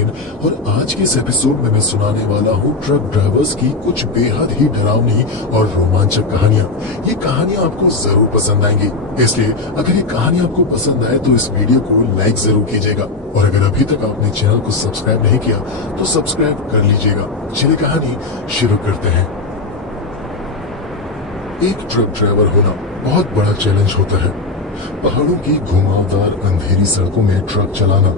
जैन और आज के इस एपिसोड में मैं सुनाने वाला हूँ ट्रक ड्राइवर्स की कुछ बेहद ही डरावनी और रोमांचक कहानियाँ। ये कहानियाँ आपको जरूर पसंद आएंगी, इसलिए अगर ये कहानी आपको पसंद आए तो इस वीडियो को लाइक जरूर कीजिएगा और अगर अभी तक आपने चैनल को सब्सक्राइब नहीं किया तो सब्सक्राइब कर लीजिएगा। चलिए कहानी शुरू करते हैं। एक ट्रक ड्राइवर होना बहुत बड़ा चैलेंज होता है। पहाड़ों की घुमावदार अंधेरी सड़कों में ट्रक चलाना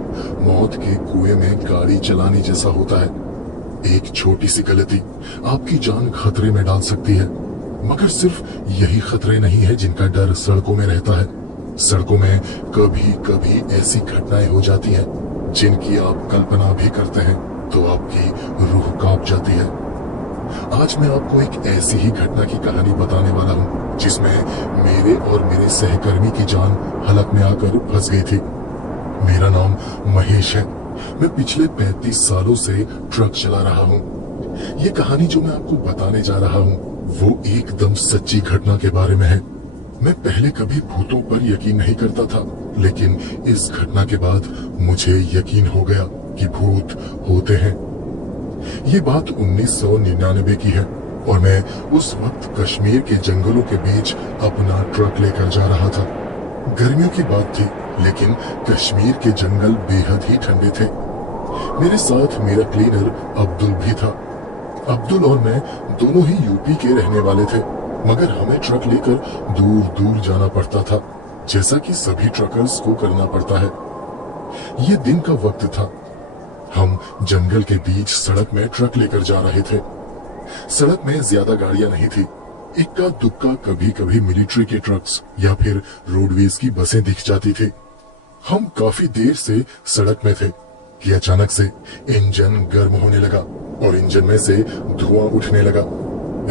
मौत के कुएं में गाड़ी चलाने जैसा होता है। एक छोटी सी गलती आपकी जान खतरे में डाल सकती है, मगर सिर्फ यही खतरे नहीं है जिनका डर सड़कों में रहता है। सड़कों में कभी कभी ऐसी घटनाएं हो जाती हैं जिनकी आप कल्पना भी करते हैं तो आपकी रूह कांप जाती है। आज मैं आपको एक ऐसी ही घटना की कहानी बताने वाला हूँ जिसमें मेरे और मेरे सहकर्मी की जान हलक में आकर फंस गई थी। मेरा नाम महेश है। मैं पिछले 35 सालों से ट्रक चला रहा हूँ। ये कहानी जो मैं आपको बताने जा रहा हूँ वो एकदम सच्ची घटना के बारे में है। मैं पहले कभी भूतों पर यकीन नहीं करता था, लेकिन इस घटना के बाद मुझे यकीन हो गया कि भूत होते हैं। ये बात 1999 की है और मैं उस वक्त कश्मीर के जंगलों के बीच अपना ट्रक लेकर जा रहा था। गर्मियों की बात थी, लेकिन कश्मीर के जंगल बेहद ही ठंडे थे। मेरे साथ मेरा क्लीनर अब्दुल भी था। अब्दुल और मैं दोनों ही यूपी के रहने वाले थे, मगर हमें ट्रक लेकर दूर दूर जाना पड़ता था, जैसा कि सभी ट्रकर्स को करना पड़ता है। ये दिन का वक्त था। हम जंगल के बीच सड़क में ट्रक लेकर जा रहे थे। सड़क में ज्यादा गाड़ियां नहीं थी। इक्का दुक्का कभी कभी मिलिट्री के ट्रक्स या फिर रोडवेज की बसें दिख जाती थी। हम काफी देर से सड़क में थे कि अचानक से इंजन गर्म होने लगा और इंजन में से धुआं उठने लगा।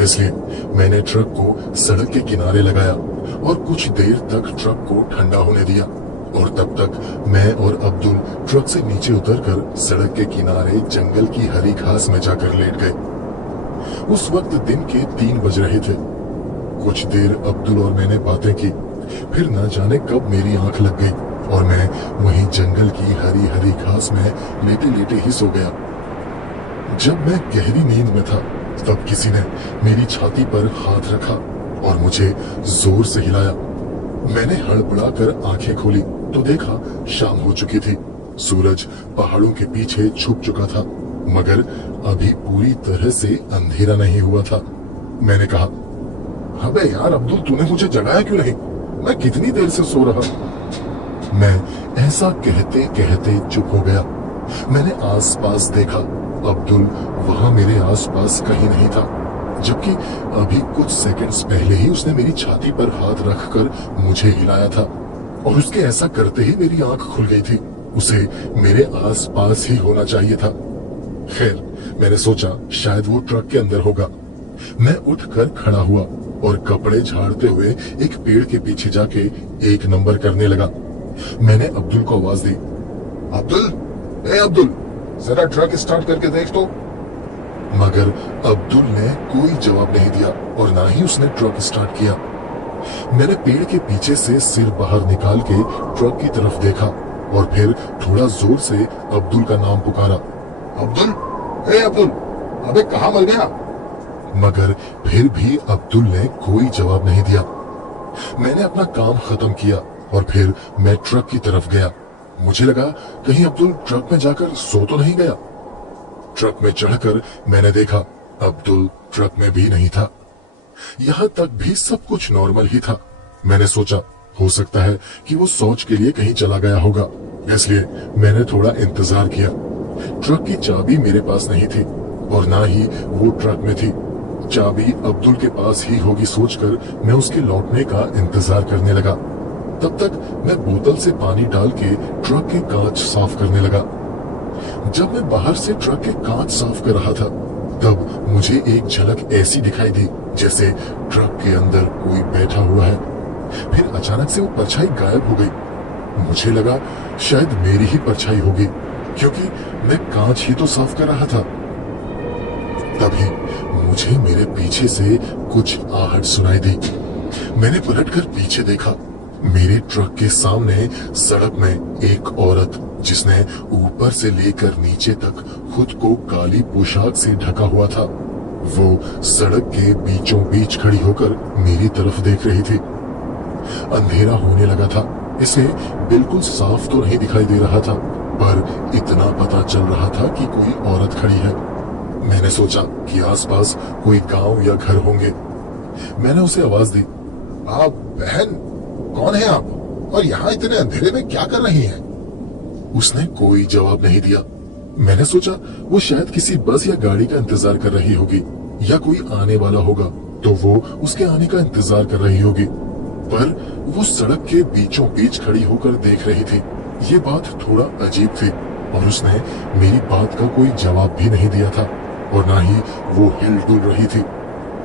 इसलिए मैंने ट्रक को सड़क के किनारे लगाया और कुछ देर तक ट्रक को ठंडा होने दिया और तब तक मैं और अब्दुल ट्रक से नीचे उतरकर सड़क के किनारे जंगल की हरी घास में जाकर लेट गए। उस वक्त दिन के 3 बज रहे थे। कुछ देर अब्दुल और मैंने बातें की, फिर न जाने कब मेरी आंख लग गई और मैं वहीं जंगल की हरी हरी घास में लेटे लेटे ही सो गया। जब मैं गहरी नींद में था तब किसी ने मेरी छाती पर हाथ रखा और मुझे जोर से हिलाया। मैंने हड़बड़ाकर आंखें खोली तो देखा शाम हो चुकी थी। सूरज पहाड़ों के पीछे छुप चुका था, मगर अभी पूरी तरह से अंधेरा नहीं हुआ था। मैंने कहा, अबे यार अब्दुल, तूने मुझे जगाया क्यों नहीं? मैं कितनी देर से सो रहा। मैं ऐसा कहते कहते चुप हो गया। मैंने आसपास देखा। अब्दुल वहां मेरे आसपास कहीं नहीं था, जबकि अभी कुछ सेकंड्स पहले ही उसने मेरी छाती पर हाथ रखकर मुझे हिलाया था और उसके ऐसा करते ही मेरी आंख खुल गई थी। उसे मेरे आसपास ही होना चाहिए था। खैर, मैंने सोचा शायद वो ट्रक के अंदर होगा। मैं उठकर खड़ा हुआ और कपड़े झाड़ते हुए एक पेड़ के पीछे जाके 1 नंबर करने लगा। मैंने अब्दुल को आवाज दी, अब्दुल, ए अब्दुल, जरा ट्रक स्टार्ट करके देख तो। मगर अब्दुल ने कोई जवाब नहीं दिया और ना ही उसने ट्रक स्टार्ट किया। मैंने पेड़ के पीछे से सिर बाहर निकाल के ट्रक की तरफ देखा और फिर थोड़ा जोर से अब्दुल का नाम पुकारा, अब्दुल, ए अब्दुल, अबे कहाँ मर गया? मगर फिर भी अब्दुल ने कोई जवाब नहीं दिया। मैंने अपना काम खत्म किया और फिर मैं ट्रक की तरफ गया। मुझे लगा कहीं अब्दुल ट्रक में जाकर सो तो नहीं गया। ट्रक में चढ़कर मैंने देखा अब्दुल ट्रक में भी नहीं था। यहाँ तक भी सब कुछ नॉर्मल ही था। मैंने सोचा हो सकता है कि वो शौच के लिए कहीं चला गया होगा, इसलिए मैंने थोड़ा इंतजार किया। ट्रक की चाबी मेरे पास नहीं थी और ना ही वो ट्रक में थी। चाबी अब्दुल के पास ही होगी सोचकर मैं उसके लौटने का इंतजार करने लगा। तब तक मैं बोतल से पानी डाल के ट्रक के कांच साफ करने लगा। जब मैं बाहर से ट्रक के कांच साफ कर रहा था तब मुझे एक झलक ऐसी दिखाई दी जैसे ट्रक के अंदर कोई बैठा हुआ है। फिर अचानक से वो परछाई गायब हो गई। मुझे लगा शायद मेरी ही परछाई होगी, क्योंकि मैं कांच ही तो साफ कर रहा था। तभी मुझे मेरे पीछे से कुछ आहट सुनाई दी। मैंने पलटकर पीछे देखा मेरे ट्रक के सामने सड़क में एक औरत, जिसने ऊपर से लेकर नीचे तक खुद को काली पोशाक से ढका हुआ था, वो सड़क के बीचों बीच खड़ी होकर मेरी तरफ देख रही थी। अंधेरा होने लगा था, इसे बिल्कुल साफ तो नहीं दिखाई दे रहा था, पर इतना पता चल रहा था कि कोई औरत खड़ी है। मैंने सोचा कि आसपास कोई गांव या घर होंगे। मैंने उसे आवाज दी, आप बहन, कौन है आप, और यहाँ इतने अंधेरे में क्या कर रही हैं? उसने कोई जवाब नहीं दिया। मैंने सोचा वो शायद किसी बस या गाड़ी का इंतजार कर रही होगी, या कोई आने वाला होगा तो वो उसके आने का इंतजार कर रही होगी, पर वो सड़क के बीचों बीच खड़ी होकर देख रही थी। ये बात थोड़ा अजीब थी, और उसने मेरी बात का कोई जवाब भी नहीं दिया था, और ना ही वो हिल डुल रही थी।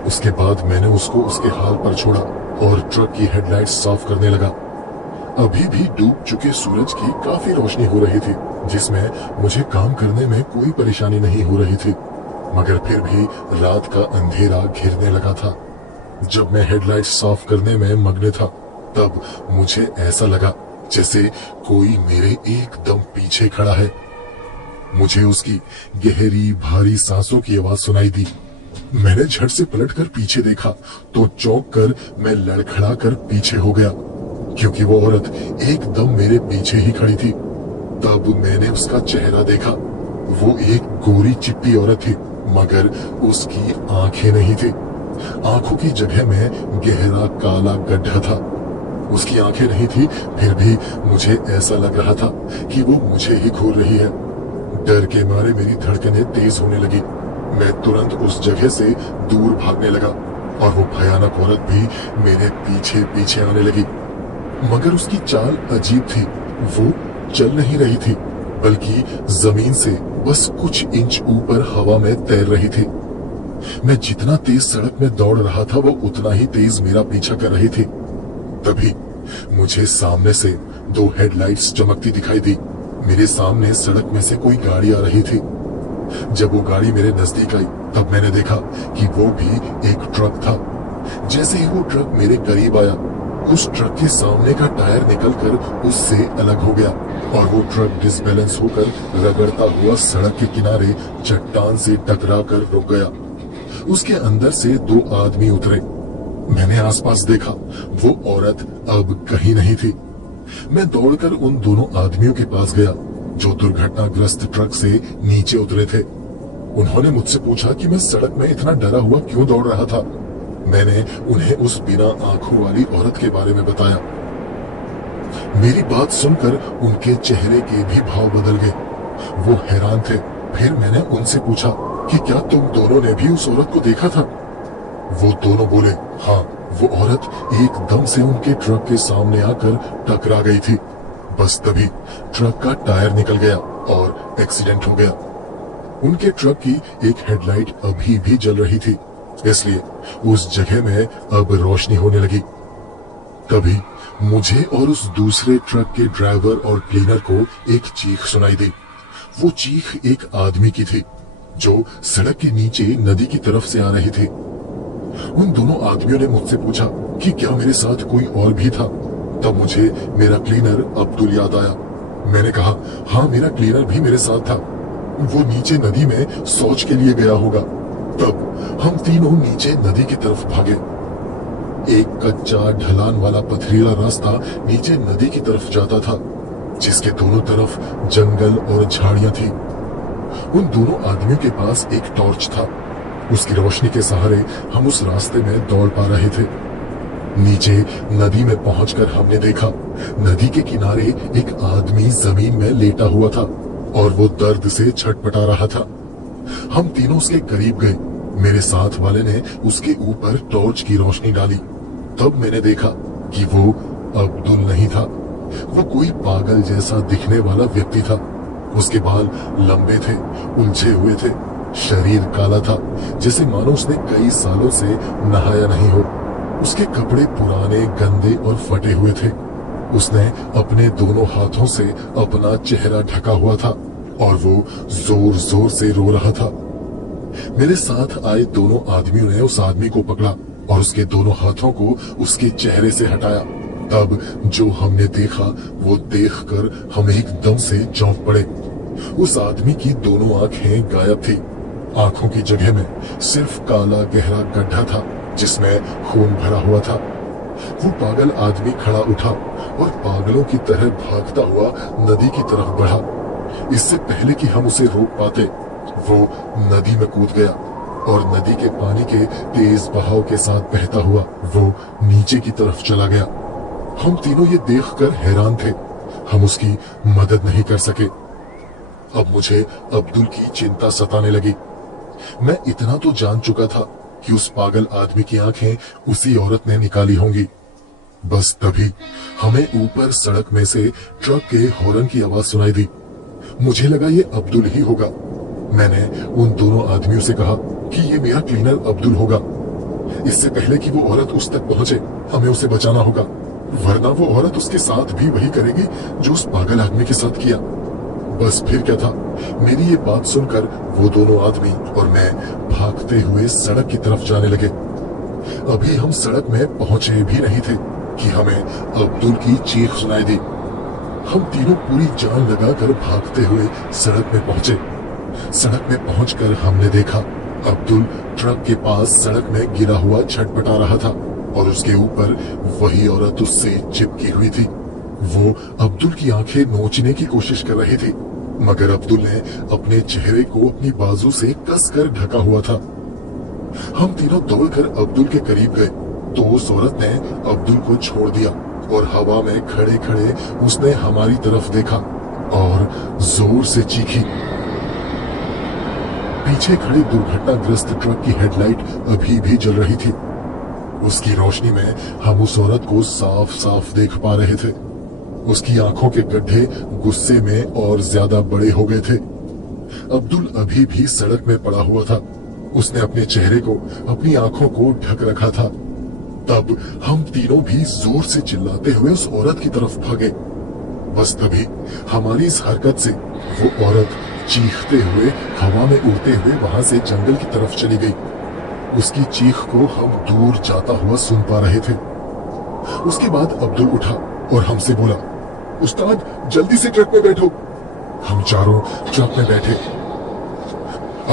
उसके बाद मैंने उसको उसके हाल पर छोड़ा और ट्रक की हेडलाइट साफ करने लगा। अभी भी डूब चुके सूरज की काफी रोशनी हो रही थी, जिसमें मुझे काम करने में कोई परेशानी नहीं हो रही थी, मगर फिर भी रात का अंधेरा घिरने लगा था। जब मैं हेडलाइट साफ करने में मग्न था, तब मुझे ऐसा लगा जैसे कोई मेरे एकदम पीछे खड़ा है। मुझे उसकी गहरी भारी सांसों की आवाज सुनाई दी। मैंने झट से पलटकर पीछे देखा तो चौंक कर मैं लड़खड़ा कर पीछे हो गया, क्योंकि वो औरत एकदम मेरे पीछे ही खड़ी थी। तब मैंने उसका चेहरा देखा। वो एक गोरी चिट्टी औरत थी, मगर उसकी आंखें नहीं थी। आंखों की जगह में गहरा काला गड्ढा था। उसकी आंखें नहीं थी, फिर भी मुझे ऐसा लग रहा था कि वो मुझे ही घूर रही है। डर के मारे मेरी धड़कनें तेज होने लगी। मैं तुरंत उस जगह से दूर भागने लगा, और वो भयानक औरत भी मेरे पीछे पीछे आने लगी। मगर उसकी चाल अजीब थी। वो चल नहीं रही थी, बल्कि जमीन से बस कुछ इंच ऊपर हवा में तैर रही थी। मैं जितना तेज सड़क में दौड़ रहा था, वो उतना ही तेज मेरा पीछा कर रही थी। तभी मुझे सामने से 2 हेडलाइट्स चमकती दिखाई दी। मेरे सामने सड़क में से कोई गाड़ी आ रही थी। जब वो गाड़ी मेरे नजदीक आई, तब मैंने देखा कि वो भी एक ट्रक था। जैसे ही वो ट्रक मेरे करीब आया, उस ट्रक के सामने का टायर निकलकर उससे अलग हो गया, और वो ट्रक डिसबैलेंस होकर रगड़ता हुआ सड़क के किनारे चट्टान से टकरा कर रुक गया। उसके अंदर से 2 आदमी उतरे। मैंने आसपास देखा, वो औरत अब कहीं नहीं थी। मैं दौड़कर उन दोनों आदमियों के पास गया जो दुर्घटनाग्रस्त ट्रक से नीचे उतरे थे। उन्होंने मुझसे पूछा कि मैं सड़क में इतना डरा हुआ क्यों दौड़ रहा था। मैंने उन्हें उस बिना आंखों वाली औरत के बारे में बताया। मेरी बात सुनकर उनके चेहरे के भी भाव बदल गए। वो हैरान थे। फिर मैंने उनसे पूछा कि क्या तुम दोनों ने भी उस औरत को देखा था? वो दोनों बोले, हाँ, वो औरत एकदम से उनके ट्रक के सामने आकर टकरा गई थी। बस तभी ट्रक का टायर निकल गया और एक्सीडेंट हो गया। उनके ट्रक की एक हेडलाइट अभी भी जल रही थी, इसलिए उस जगह में अब रोशनी होने लगी। तभी मुझे और उस दूसरे ट्रक के ड्राइवर और क्लीनर को एक चीख सुनाई दी। वो चीख एक आदमी की थी जो सड़क के नीचे नदी की तरफ से आ रही थी। उन दोनों आदमियों ने मुझसे पूछा कि क्या मेरे साथ कोई और भी था। तब मुझे मेरा क्लीनर अब्दुल याद आया। मैंने कहा, हाँ, मेरा क्लीनर भी मेरे साथ था। वो नीचे नदी में शौच के लिए गया होगा। तब हम तीनों नीचे नदी की तरफ भागे। एक कच्चा ढलान वाला पथरीला रास्ता नीचे नदी की तरफ जाता था, जिसके दोनों तरफ जंगल और झाड़ियां थी। उन दोनों आदमियों के पास एक टॉर्च था। उसकी रोशनी के सहारे हम उस रास्ते में दौड़ पा रहे थे। नीचे नदी में पहुंचकर हमने देखा, नदी के किनारे एक आदमी जमीन में लेटा हुआ था और वो दर्द से छटपटा रहा था। हम तीनों उसके करीब गए। मेरे साथ वाले ने उसके ऊपर टॉर्च की रोशनी डाली। तब मैंने देखा कि वो अब्दुल नहीं था। वो कोई पागल जैसा दिखने वाला व्यक्ति था। उसके बाल लंबे थे, उलझे हुए थे। शरीर काला था, जैसे मानो उसने कई सालों से नहाया नहीं हो। उसके कपड़े पुराने, गंदे और फटे हुए थे। उसने अपने दोनों हाथों से अपना चेहरा ढका हुआ था और वो जोर जोर से रो रहा था। मेरे साथ आए दोनों आदमियों ने उस आदमी को पकड़ा और उसके दोनों हाथों को उसके चेहरे से हटाया। तब जो हमने देखा वो देखकर हम एकदम से चौंक पड़े। उस आदमी की दोनों आंखें गायब थी। आंखों की जगह में सिर्फ काला गहरा गड्ढा था जिसमें खून भरा हुआ था। वो पागल आदमी खड़ा उठा और पागलों की तरह भागता हुआ नदी की तरफ बढ़ा। इससे पहले कि हम उसे रोक पाते, वो नदी में कूद गया और नदी के पानी के तेज बहाव के साथ बहता हुआ वो नीचे की तरफ चला गया। हम तीनों ये देखकर हैरान थे। हम उसकी मदद नहीं कर सके। अब मुझे अब्दुल की चिंता सताने लगी। मैं इतना तो जान चुका था कि उस पागल आदमी की आंखें उसी औरत ने निकाली होंगी। बस तभी हमें ऊपर सड़क में से ट्रक के हॉर्न की आवाज सुनाई दी। मुझे लगा ये अब्दुल ही होगा। मैंने उन दोनों आदमियों से कहा कि ये मेरा क्लीनर अब्दुल होगा। इससे पहले कि वो औरत उस तक पहुंचे, हमें उसे बचाना होगा, वरना वो औरत उसके साथ भी वही करेगी जो उस पागल आदमी के साथ किया। बस फिर क्या था, मेरी ये बात सुनकर वो दोनों आदमी और मैं भागते हुए सड़क की तरफ जाने लगे। अभी हम सड़क में पहुंचे भी नहीं थे कि हमें अब्दुल की चीख सुनाई दी। हम तीनों पूरी जान लगाकर भागते हुए सड़क में पहुंचे। सड़क में पहुंचकर हमने देखा अब्दुल ट्रक के पास सड़क में गिरा हुआ छटपटा रहा था और उसके ऊपर वही औरत उससे चिपकी हुई थी। वो अब्दुल की आंखें नोचने की कोशिश कर रही थी, मगर अब्दुल ने अपने चेहरे को अपनी बाजू से कसकर ढका हुआ था। हम तीनों दौड़कर अब्दुल के करीब गए तो उस औरत ने अब्दुल को छोड़ दिया और हवा में खड़े खड़े उसने हमारी तरफ देखा और जोर से चीखी। पीछे खड़ी दुर्घटनाग्रस्त ट्रक की हेडलाइट अभी भी जल रही थी। उसकी रोशनी में हम उस औरत को साफ साफ देख पा रहे थे। उसकी आंखों के गड्ढे गुस्से में और ज्यादा बड़े हो गए थे। अब्दुल अभी भी सड़क में पड़ा हुआ था। उसने अपने चेहरे को, अपनी आंखों को ढक रखा था। तब हम तीनों भी जोर से चिल्लाते हुए उस औरत की तरफ भागे। बस तभी हमारी इस हरकत से वो औरत चीखते हुए हवा में उड़ते हुए वहां से जंगल की तरफ चली गई। उसकी चीख को हम दूर जाता हुआ सुन पा रहे थे। उसके बाद अब्दुल उठा और हमसे बोला, उस्ताद जल्दी से ट्रक में बैठो। हम चारों ट्रक में बैठे।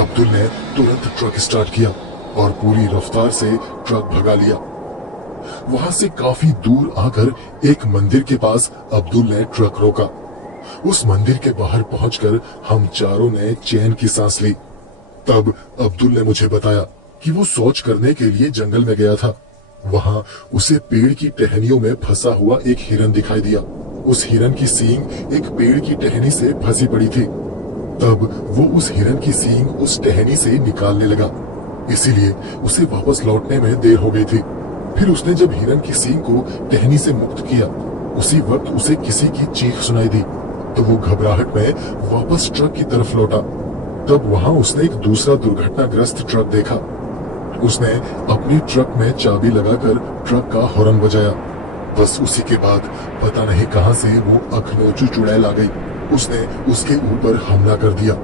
अब्दुल ने तुरंत ट्रक स्टार्ट किया और पूरी रफ्तार से ट्रक भगा लिया। वहां से काफी दूर आकर एक मंदिर के पास अब्दुल ने ट्रक रोका। उस मंदिर के बाहर पहुंचकर हम चारों ने चैन की सांस ली। तब अब्दुल ने मुझे बताया कि वो शौच करने के लिए जंगल में गया था। वहां उसे पेड़ की टहनियों में फंसा हुआ एक हिरन दिखाई दिया। उस हिरन की सींग एक पेड़ की टहनी से फंसी पड़ी थी। तब वो उस हिरन की सींग उस टहनी से निकालने लगा, इसीलिए उसे वापस लौटने में देर हो गई थी। फिर उसने जब हिरन की सींग को टहनी से मुक्त किया, उसी वक्त उसे किसी की चीख सुनाई दी तो वो घबराहट में वापस ट्रक की तरफ लौटा। तब वहां उसने एक दूसरा दुर्घटनाग्रस्त ट्रक देखा। उसने अपनी ट्रक में चाबी लगाकर ट्रक का हॉर्न बजाया। बस उसी के बाद पता नहीं कहां से वो अखनोचू चुड़ैल आ गई। उसने उसके ऊपर हमला कर दिया,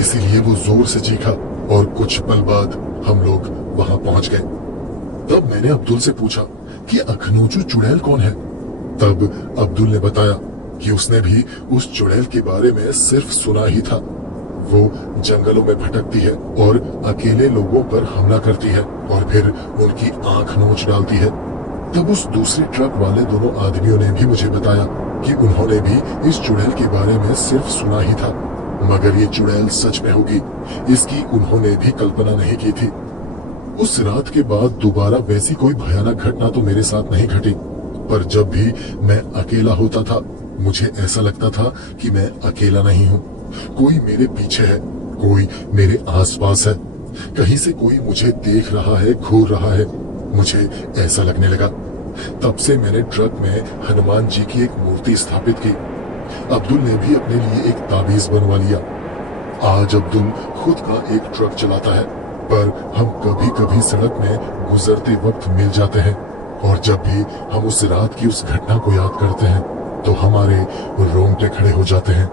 इसीलिए वो जोर से चीखा और कुछ पल बाद हम लोग वहां पहुंच गए। तब मैंने अब्दुल से पूछा कि अखनोचू चुड़ैल कौन है। तब अब्दुल ने बताया कि उसने भी उस चुड़ैल के बारे में सिर्फ सुना ही था। वो जंगलों में भटकती है और अकेले लोगों पर हमला करती है और फिर उनकी आंख नोच डालती है। तब उस दूसरे ट्रक वाले दोनों आदमियों ने भी मुझे बताया कि उन्होंने भी इस चुड़ैल के बारे में सिर्फ सुना ही था, मगर ये चुड़ैल सच में होगी, इसकी उन्होंने भी कल्पना नहीं की थी। उस रात के बाद दोबारा वैसी कोई भयानक घटना तो मेरे साथ नहीं घटी, पर जब भी मैं अकेला होता था मुझे ऐसा लगता था कि मैं अकेला नहीं हूँ। कोई मेरे पीछे है, कोई मेरे आसपास है, कहीं से कोई मुझे देख रहा है, घूर रहा है। मुझे ऐसा लगने लगा। तब से मैंने ट्रक में हनुमान जी की एक मूर्ति स्थापित की। अब्दुल ने भी अपने लिए एक ताबीज बनवा लिया। आज अब्दुल खुद का एक ट्रक चलाता है, पर हम कभी कभी सड़क में गुजरते वक्त मिल जाते हैं और जब भी हम उस रात की उस घटना को याद करते हैं तो हमारे रोंगटे खड़े हो जाते हैं।